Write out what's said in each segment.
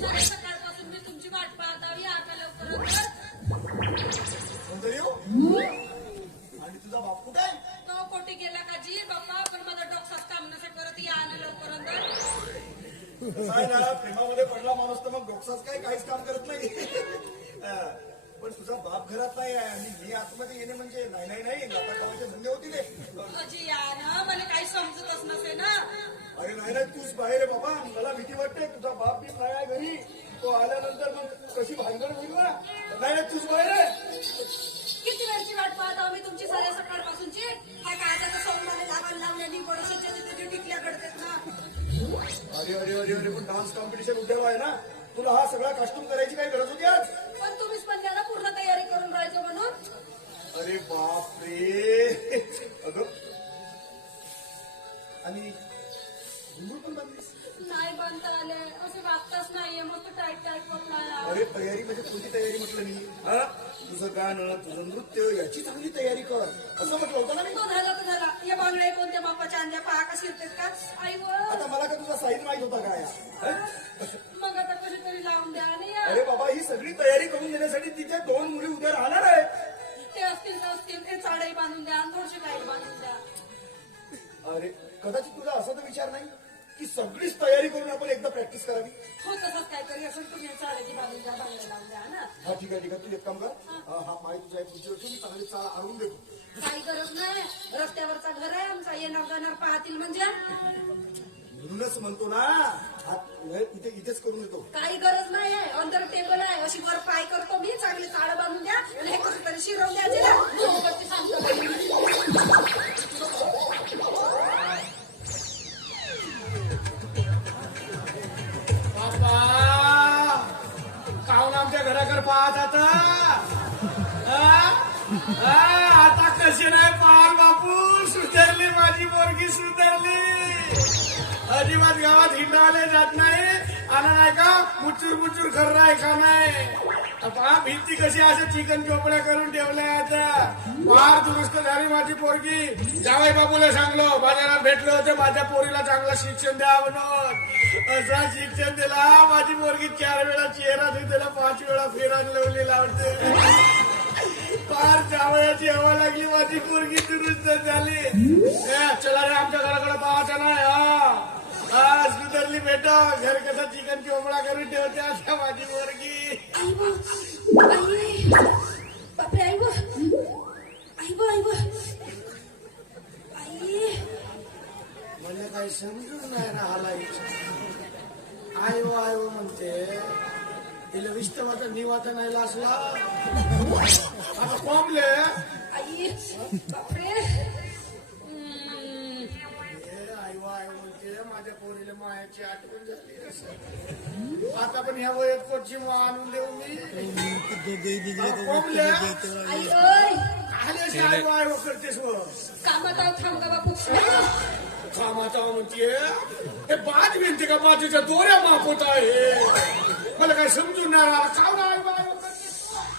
साडे सकाळपासून मी तुमची वाट पाहत आली आता लवकर. कोणतं येऊ आणि तुझा बाप कुठे आहे? तो कोटी गेला का जी? बाप्पा पण माझा डोकसाच काम नसे करत या आलं लवकर. अंदर ना प्रेमामध्ये पडला माणूस तर मग डोकसाच काय काहीच काम करत नाही. अं, पण तुझा बाप घरात नाही आहे आणि मी आतमध्ये येणे म्हणजे नाही नाही नाही. लाता खावायचे धंदे होती ते अजी या ना मला काही समजतच नसे ना अरे नाही नाही तूच बाहेर बाबा. मला भीती वाटते. तुझा बाप बी नाही आहे घरी. तो आल्यानंतर मग कशी भांडण होईल ना? नाही नाही तूच बाहेर आहे. किती वेळची वाट पाहत आहो मी तुमची साडे सकाळपासूनची? काय काय आता लावल्याने पडोशीच्या तिथे टिकल्या घडतात ना. अरे अरे अरे अरे पण डान्स कॉम्पिटिशन उद्या आहे ना? तुला हा सगळा कॉस्ट्युम करायची काय गरज होती आज? पण तुम्हीच म्हणल्या पूर्ण तयारी करून राहायचं म्हणून. अरे बाप रे अगं. आणि घुंगरू पण बांधलीस नाही बांधता आले असे वागताच नाहीये मस्त टाईट टाईट पकडा अरे तयारी म्हणजे कोणती तयारी म्हटलं मी? हा? तुझं गाणं तुझं नृत्य याची चांगली तयारी कर. असं म्हटलं होतं ना मी? तो झाला तो झाला. या बांगड्या कोणत्या बाप्पाच्या अंड्या पहा कशी येतात का? आई आता मला का तुझा साईज माहीत होता काय? हं? मग आता कधीतरी लावून द्या आणि या. अरे बाबा ही सगळी तयारी करून देण्यासाठी तिथे दोन मुली उद्या राहणार आहेत. ते असतील तर असतील. ते चाळही बांधून द्या आणि थोडीशी काही बांधून द्या. अरे कदाचित तुझा असा तर विचार नाही? की सगळीच तयारी करून आपण एकदा प्रॅक्टिस करावी. हो तसंच काहीतरी असेल तुम्ही द्या बांगड्या द्या ना? हा ठीक आहे ठीक आहे. तू एक काम कर. हा. हा पाय तुझ्या एक उचलतो मी चांगली चाळ आणून देतो. काही गरज नाही. रस्त्यावरचा घर आहे आमचा येणार जाणार पाहतील म्हणजे. म्हणूनच म्हणतो ना हात इथे इथेच करून येतो काही गरज नाही आहे. अंदर टेबल आहे. अशी वर पाय करतो मी. चांगली चाळ बांधून द्या. आणि हे कसं तरी शिरवून द्यायचे ना सोबतची सांगतो. पाहत आता आता कशी नाही पाहाल बापू? सुधारली माझी पोरगी सुधारली. अजिबात गावात हिंडावले जात नाही. आणि नाही का? मुचूर मुचूर खर्राय का नाही? पहा भीती कशी असं चिकन चोपड्या करून ठेवल्या त्या फार दुरुस्त झाली माझी पोरगी. जावाई बाबूला सांगलो बाजारात भेटलो होतं माझ्या पोरीला चांगलं शिक्षण द्या म्हणून. असा शिक्षण दिला. माझी पोरगी चार वेळा चेहरा धुतला पाच वेळा फेरान लावली लावते. फार जावयाची हवा लागली माझी पोरगी दुरुस्त झाली. चला रे आमच्या घराकडे पाहायचा नाही हा. हा सुधरली बेटा घर कसं चिकन चोपडा करून ठेवते अशा माझी आई व आई बापरे आई व आई व आई व आई. म्हणजे काही समजून नाही राहिला आयो आयो म्हणते तिला विष्टवाचा निवाता नाही असला आता कोंबले. आई. माझ्या पोरीला मायाची आठवण झाली. आता पण ह्या वयात कोणची मा आणून देऊ मी. कोंबले आई ओय. आले करतेस व. कामात आहो थांब गा बापू. कामाचा म्हणते हे बाज विनते का बाजूच्या दोऱ्या मापवत आहे? मला काय समजून नाही राहिलं. का नाही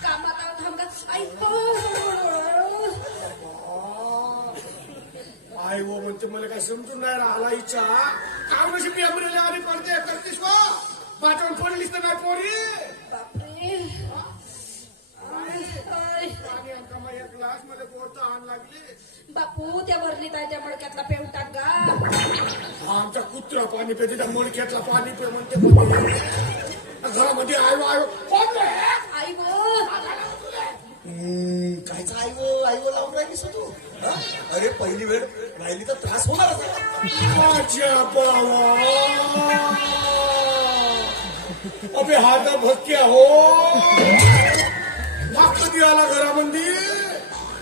कामात आहो थांब आई. आई वो म्हणते मला काय समजून नाही राहिला इच्छा नाही पोरी बापरे आई, आई. पाणी आणता मग एक ग्लासमध्ये पोरता आण लागली. बापू त्या भरलीत आहे त्या मडक्यातला पेऊन टाक गा. आमचा कुत्रा पाणी पिते त्या मडक्यातला पाणी पे म्हणते. घरामध्ये आयो आयो. कोण? आई कायचा आईव आईव लावून राहिलीस तू? अरे पहिली वेळ राहिली तर त्रास होणार माझ्या बाबा अबे हात भक्क्या हो. हा कधी आला घरामध्ये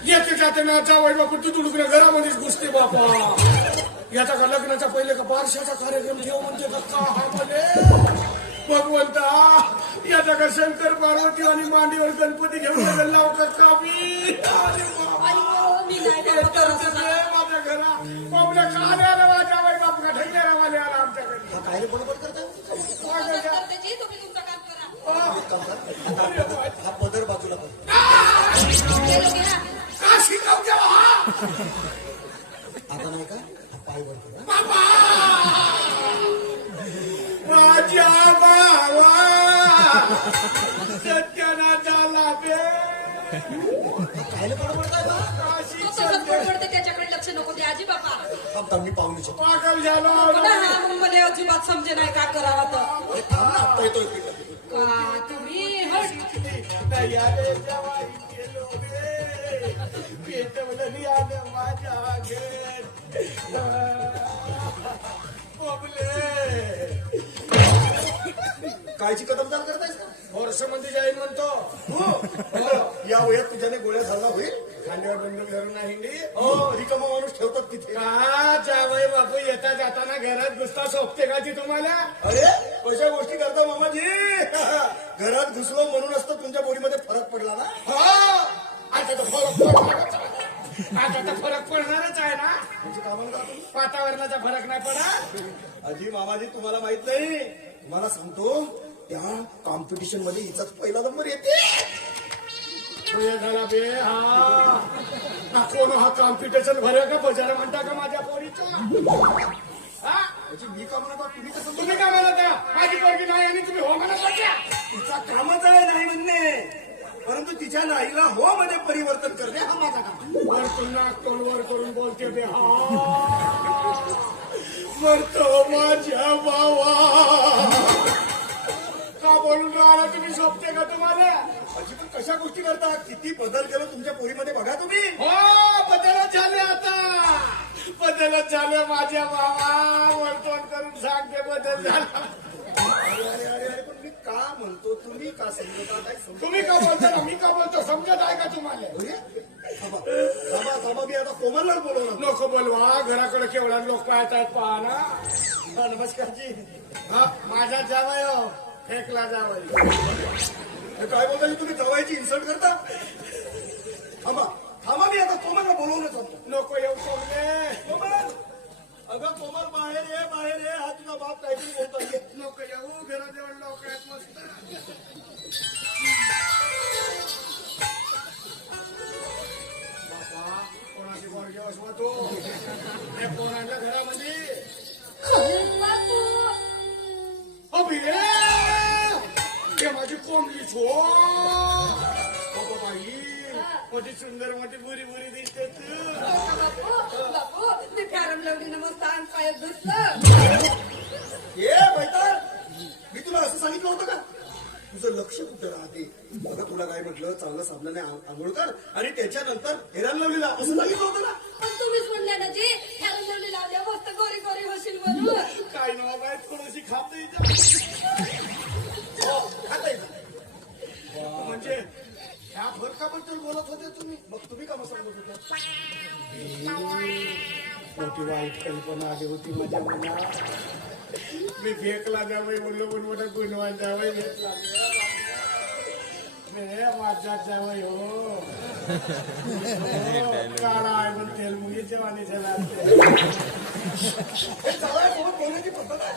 येते जाते ना जावई बापू तू तुडून घरामध्येच घुसते बापा. याचा का लग्नाचा पहिले का बारशाचा कार्यक्रम ठेव म्हणजे का? का हा भगवंता याचा का शंकर पार्वती आणि मांडीवर गणपती घेऊन लावतात का? का मी? माझ्या घरा कोंबड्या का माझ्या वाले आला आमच्याकडे हा काय रे करताय हा पदर बाजूला का शिकवते आता नाही का हा पाय वर राजा हा? माझ्या बाबा काय झाला बे त्याच्याकडे लक्ष नको दे आजी बापा थांब थांब मी पाहुणे शकतो पागल झाला. पुन्हा हा मग मला अजिबात समजे नाही का करावं तर? थांब ना आत्ता येतोय पिकअप. का तुम्ही हट. दयाले जवाई गेलो रे पेटवलं आलं माझ्या बोबले. कायची कदमदार करतायस का? वर्षमध्ये जाईल म्हणतो. हो. या वयात तुझ्याने गोळ्या झाला होईल खांद्यावर बंडल घरून नाही हो. रिकामा माणूस ठेवतात तिथे. का बापू येता जाताना घरात घुसता सोपते का ती तुम्हाला? अरे कशा गोष्टी करता मामाजी. घरात घुसलो म्हणून असतं तुमच्या बोडीमध्ये फरक पडला ना? हो. आता तर फरक पडणारच आहे. आता तर फरक पडणारच आहे ना? तुमची कामं का तुम्ही वातावरणाचा फरक नाही पडा अजी मामाजी तुम्हाला माहीत नाही. तुम्हाला सांगतो त्या कॉम्पिटिशनमध्ये हिचाच पहिला नंबर येते. हा. हा कोण हा कॉम्पिटिशन भरे का? बजार म्हणता का माझ्या पोरीचा? हा? मी का म्हणत आहोत, तुम्ही कसं तुम्ही काय म्हणत? माझी पोरगी नाही आणि तुम्ही हो म्हणत तिचा कामच आहे नाही म्हणणे. परंतु तिच्या नाईला हो मध्ये परिवर्तन करणे हा माझा काम. वरतून नाक तोंड वर करून बोलते बे हा. मरतो माझ्या का बोलून राहिला तुम्ही सोपते का तुम्हाला? अशी पण कशा गोष्टी करता? किती बदल केला तुमच्या पोरीमध्ये बघा तुम्ही. हो बदलच झाले आता. बदलच झाले माझ्या बाबा वरतोंड करून सांगते बदल झाला. अरे अरे अरे अरे पण मी का म्हणतो? तुम्ही का समजता? काय समजत? तुम्ही का बोलता? ना मी का बोलतो? समजत आहे का तुम्हाला? थांबा थांबा थांबा मी आता कोमललाच बोलवणार. नको बोलवा. घराकडे केवढा लोक पाहत आहेत पहा ना. हा, नमस्कार जी. हा माझा जावय हो फेकला जावय हे काय बोलता तुम्ही जवायची इन्सल्ट करता? थांबा. थांबा मी आता कोमलला बोलवूनच आणतो. नको येऊ सोडले कोमल अगं कोमल बाहेर ये बाहेर ये. हा तुझा बाप काहीतरी बोलतो. नको येऊ घराजवळ लोक आहेत मस्त. सुंदर मोठी बुरी बुरी दिसते तू. बापू बापू मी फॅरम लावली मस्त अंग पायात धुतलं ए बैताळ मी तुला असं सांगितलं होतं का? तुझं लक्ष कुठं राहते? बघा तुला काय म्हटलं चांगलं साबणाने आंघोळ कर. आणि त्याच्यानंतर हेरान लावलेला असं सांगितलं होतं ना? पण तुम्हीच म्हणल्या ना जी फॅरम लावली लावल्या मस्त गोरी गोरी होशील म्हणून. काय नाव बाय थोडीशी खात हो खाता येईल. म्हणजे ह्या फरकाबद्दल बोलत होते तुम्ही. मग तुम्ही का मग सांगत होते? मोठी वाईट कल्पना आली होती माझ्या मनात. मी फेकला जावई बोललो पण मोठा गुणवान जावई घेतला मे माझा जावई हो. हो, काळा आहे पण तेल मुली जवानी झाला हे चालायसोबत बोलण्याची पद्धत आहे.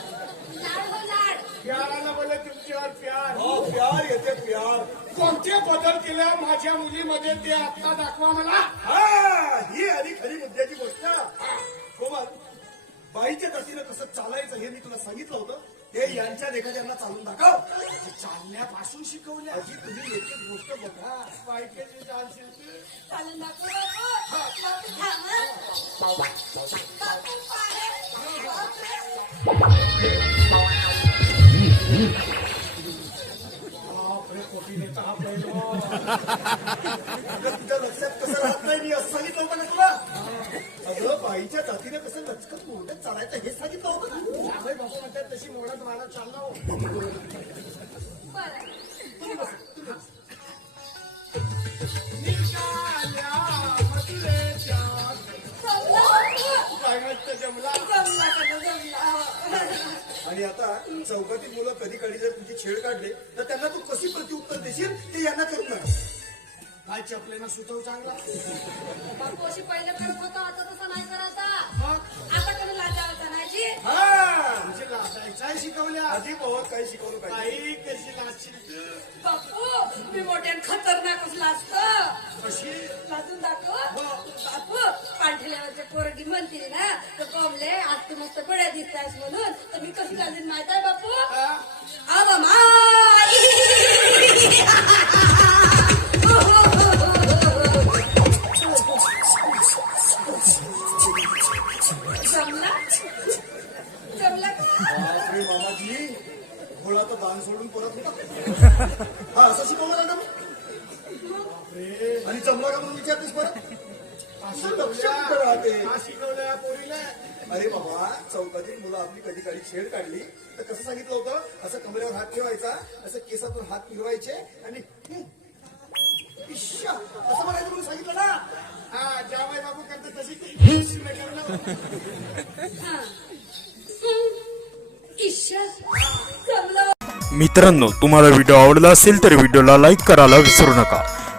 लाड हो लाड. प्याराला बोले तुमच्यावर प्यार. हो प्यार येते प्यार. कोणते बदल केल्या माझ्या मुलीमध्ये ते आता दाखवा मला हा ही आली खरी मुद्द्याची गोष्ट कोमल बाईच्या जातीनं कसं चालायचं हे मी तुला सांगितलं होतं हे यांच्या एखाद्यांना चालून दाखव चालण्यापासून शिकवल्या अजी तुम्ही एक एक गोष्ट बघा बायकेची चालशील तू. चालेल दाखव बापू बापू थांब हं. बापू पाय बापरे. बापरे कोटी नेता हा पहिलो अगं तुझ्या लक्षात कसं राहत नाही मी असं सांगितलं होतं ना तुला अगं बाईच्या जातीने कसं लचकत मोठ्यात चालायचं हे सांगितलं होतं ना जावई म्हणतात तशी मोडत वाढत चाललो बरं. निघाल्या आणि आता चौकातील मुलं कधी कधी जर तुझी छेड काढले तर त्यांना तू कशी प्रत्युत्तर देशील? ते यांना करून नाही काय चपलेनं सुचव चांगला? बापू अशी पहिले करत होता आता तसं नाही करायचा. आता कधी लाजायचा हा. तुझी लाजायचा शिकवल्या? आधी पवत काही शिकवलं आई कशी लाजशील? तू बापू मी मोठ्यान खतरनाक असला असतं. कशी? लाजून दाखव. बापू पांढऱ्यावरच्या पोरगी म्हणते ना तर कमले आज तू मस्त बड्या दिसतायस म्हणून. तर मी कशी लाजून माहीत आहे बापू? हा? आवा माई अरे बाबा चौकातील मुलं आपली कधी कधी छेड काढली? तर कसं सांगितलं होतं? असं कमरेवर हात ठेवायचा असं केसातून हात फिरवायचे आणि इश्शा, असं म्हणायचं म्हणून सांगितलं ना? हा जावाई बाबू करते तशी मित्रांनो तुम्हाला व्हिडिओ आवडला असेल तर व्हिडिओला लाईक करायला विसरू नका.